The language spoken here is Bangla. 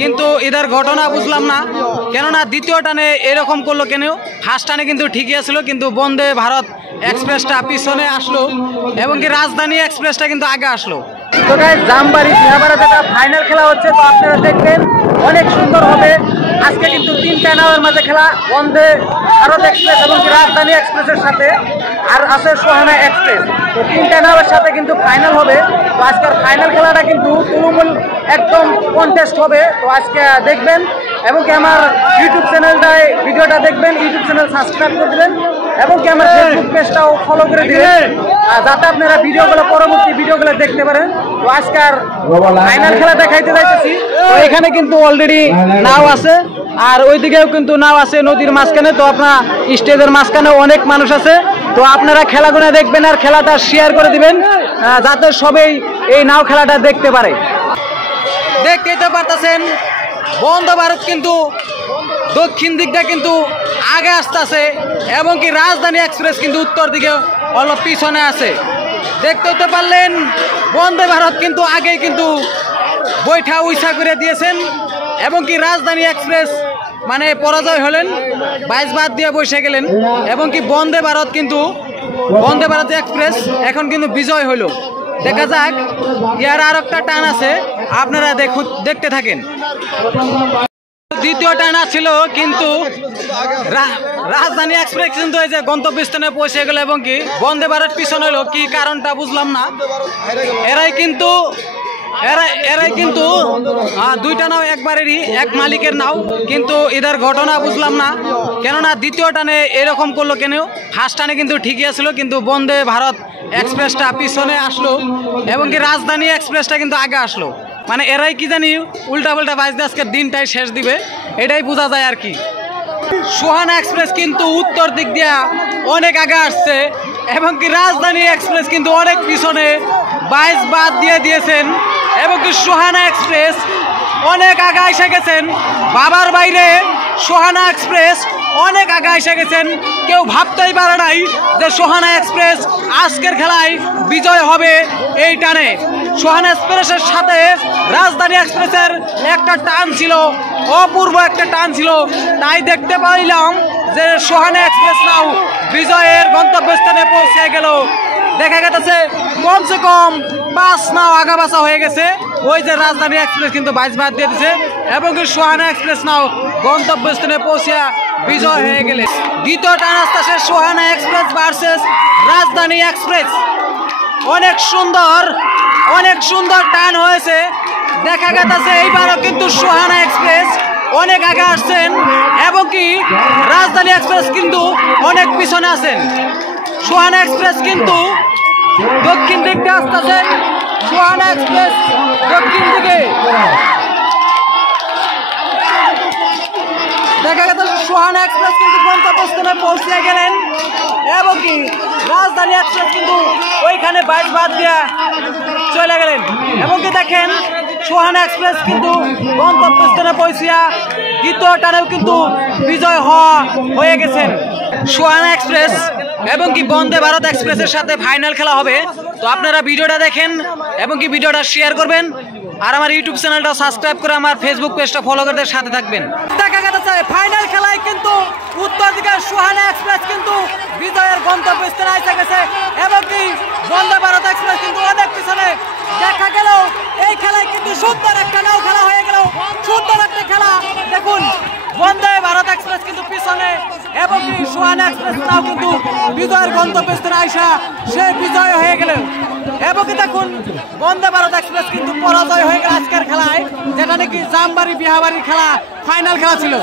কিন্তু এদের ঘটনা বুঝলাম না, কেননা দ্বিতীয় টানে এরকম করলো কেন? ফার্স্ট টানে কিন্তু ঠিকই আসলো, কিন্তু বন্দে ভারত এক্সপ্রেসটা পিছনে আসলো এবং কি রাজধানী এক্সপ্রেসটা কিন্তু আগে আসলো। তো গাইস, জামবাড়ি বিহাবাড়া যেটা ফাইনাল খেলা হচ্ছে, তো আপনারা দেখবেন অনেক সুন্দর হবে। আজকে কিন্তু 3টা নাওয়ের মাঝে খেলা, বন্দে ভারত এক্সপ্রেস এবং কি রাজধানী এক্সপ্রেসের সাথে, আর আছে সোহানা এক্সপ্রেস। তো 3টা নাওয়ের সাথে কিন্তু ফাইনাল হবে। তো আজকের ফাইনাল খেলাটা কিন্তু তুলমূল একদম কন্টেস্ট হবে। তো আজকে দেখবেন এবং কি আমার ইউটিউব চ্যানেলটায় ভিডিওটা দেখবেন, ইউটিউব চ্যানেল সাবস্ক্রাইব করে দেবেন এবং কি আমার ফেসবুক পেজটাও ফলো করে দিবেন, যাতে আপনারা ভিডিওগুলো পরবর্তী ভিডিওগুলো দেখতে পারেন। তো আজকের ফাইনাল খেলা দেখাইতে যাইতেছি। তো এখানে কিন্তু অলরেডি নাও আছে, আর ওইদিকেও কিন্তু নাও আছে নদীর মাঝখানে। তো আপনার স্টেজের মাঝখানে অনেক মানুষ আছে। তো আপনারা খেলাগুলো দেখবেন আর খেলাটা শেয়ার করে দিবেন, যাতে সবাই এই নাও খেলাটা দেখতে পারে। দেখতেই তো পারতেছেন বন্দে ভারত কিন্তু দক্ষিণ দিকটা কিন্তু আগে আসতেছে এবং কি রাজধানী এক্সপ্রেস কিন্তু উত্তর দিকে অল্প পিছনে আছে। দেখতে হতে পারলেন বন্দে ভারত কিন্তু আগে কিন্তু বৈঠা উইসা করে দিয়েছেন এবং কি রাজধানী এক্সপ্রেস মানে পরাজয় হলেন, 22 বাদ দিয়ে বসে গেলেন এবং কি বন্দে ভারত এক্সপ্রেস এখন কিন্তু বিজয় হলো। দেখা যাক, ইয়ার আর একটা টান আছে, আপনারা দেখতে থাকেন। দ্বিতীয় টানা ছিল কিন্তু রাজধানী এক্সপ্রেস কিন্তু এই যে গন্তব্যস্থানে পৌঁছে গেল এবং কি বন্দে ভারত পিছনে হলো, কি কারণটা বুঝলাম না। এরাই কিন্তু দুইটা নাও একবারেরই এক মালিকের নাও, কিন্তু এদের ঘটনা বুঝলাম না, কেননা দ্বিতীয় টানে এরকম করলো কেন? ফার্স্ট টানে কিন্তু ঠিকই আসলো, কিন্তু বন্দে ভারত এক্সপ্রেসটা পিছনে আসলো এবং কি রাজধানী এক্সপ্রেসটা কিন্তু আগে আসলো। মানে এরাই কি জানি উল্টা পাল্টা বাজতে আজকের দিনটাই শেষ দিবে, এটাই বোঝা যায় আর কি। সোহানা এক্সপ্রেস কিন্তু উত্তর দিক দিয়া অনেক আগে আসছে এবং কি রাজধানী এক্সপ্রেস কিন্তু অনেক পিছনে 22 বাদ দিয়ে দিয়েছেন এবং কি সোহানা এক্সপ্রেস অনেক আগে এসে গেছেন। বাবার বাইরে সোহানা এক্সপ্রেস অনেক আগে এসে গেছেন। কেউ ভাবতেই পারে নাই যে সোহানা এক্সপ্রেস আজকের খেলায় বিজয় হবে এই টানে। সোহানা এক্সপ্রেসের সাথে রাজধানী এক্সপ্রেসের একটা টান ছিল, অপূর্ব একটা টান ছিল। তাই দেখতে পাইলাম যে সোহানা এক্সপ্রেস নাও বিজয়ের গন্তব্যস্থানে পৌঁছে গেল। দেখা গেছে কমসে কম 5 নাও আগা বাছা হয়ে গেছে। ওই যে রাজধানী এক্সপ্রেস কিন্তু 22 বাদ দিয়ে দিয়েছে এবং সোহানা এক্সপ্রেস নাও গন্তব্যস্থানে পৌঁছে বিজয় হয়ে গেলে। দ্বিতীয় টান আসতেছে সোহানা এক্সপ্রেস ভার্সেস রাজধানী এক্সপ্রেস। অনেক সুন্দর টান হয়েছে। দেখা গেছে এইবারও কিন্তু সোহানা এক্সপ্রেস অনেক আগে আসছেন এবং কি রাজধানী এক্সপ্রেস কিন্তু অনেক পিছনে আছেন। সোহানা এক্সপ্রেস কিন্তু দক্ষিণ দিকে আসতেছেন, সোহানা এক্সপ্রেস দক্ষিণ দিকে। দেখা গেছে সোহানা এক্সপ্রেস কিন্তু গন্তব্যস্থানে পৌঁছে গেলেন এবং কি রাজধানী এক্সপ্রেস কিন্তু ওইখানে 22 বাদ দিয়ে চলে গেলেন এবং কি দেখেন সোহানা এক্সপ্রেস কিন্তু গন্তব্যস্থানে পৌঁছিয়া দ্বিতীয় টানেও কিন্তু বিজয় হয়ে গেছেন। সোহানা এক্সপ্রেস এবং কি বন্দে ভারত এক্সপ্রেসের সাথে ফাইনাল খেলা হবে। তো আপনারা ভিডিওটা দেখেন এবং কি ভিডিওটা শেয়ার করবেন আর আমার ইউটিউব চ্যানেলটা সাবস্ক্রাইব করে আমার ফেসবুক পেজটা ফলো করে সাথে থাকবেন। দেখা গেছে ফাইনাল খেলায় কিন্তু উত্তর দিকে সোহানা এক্সপ্রেস কিন্তু বিজয়ের গন্তব্যস্থানে এসে গেছে এবং কি বন্দে ভারত এক্সপ্রেস কিন্তু অনেক পিছনে। দেখা গেল এই খেলায় কিন্তু সুন্দর একটা নাও খেলা হয়ে গেল, সুন্দর একটা খেলা। দেখুন বন্দে ভারত এক্সপ্রেস কিন্তু পিছনে এবং কি সোহানা এক্সপ্রেস নাও কিন্তু বিজয়ের গন্তব্যস্থানে আইসা সে বিজয় হয়ে গেলেন এবং কি দেখুন বন্দে ভারত এক্সপ্রেস কিন্তু পরাজয় হয়ে গেল আজকের খেলায়, যেটা নাকি জামবাড়ি বিহাবাড়ির খেলা ফাইনাল খেলা ছিল।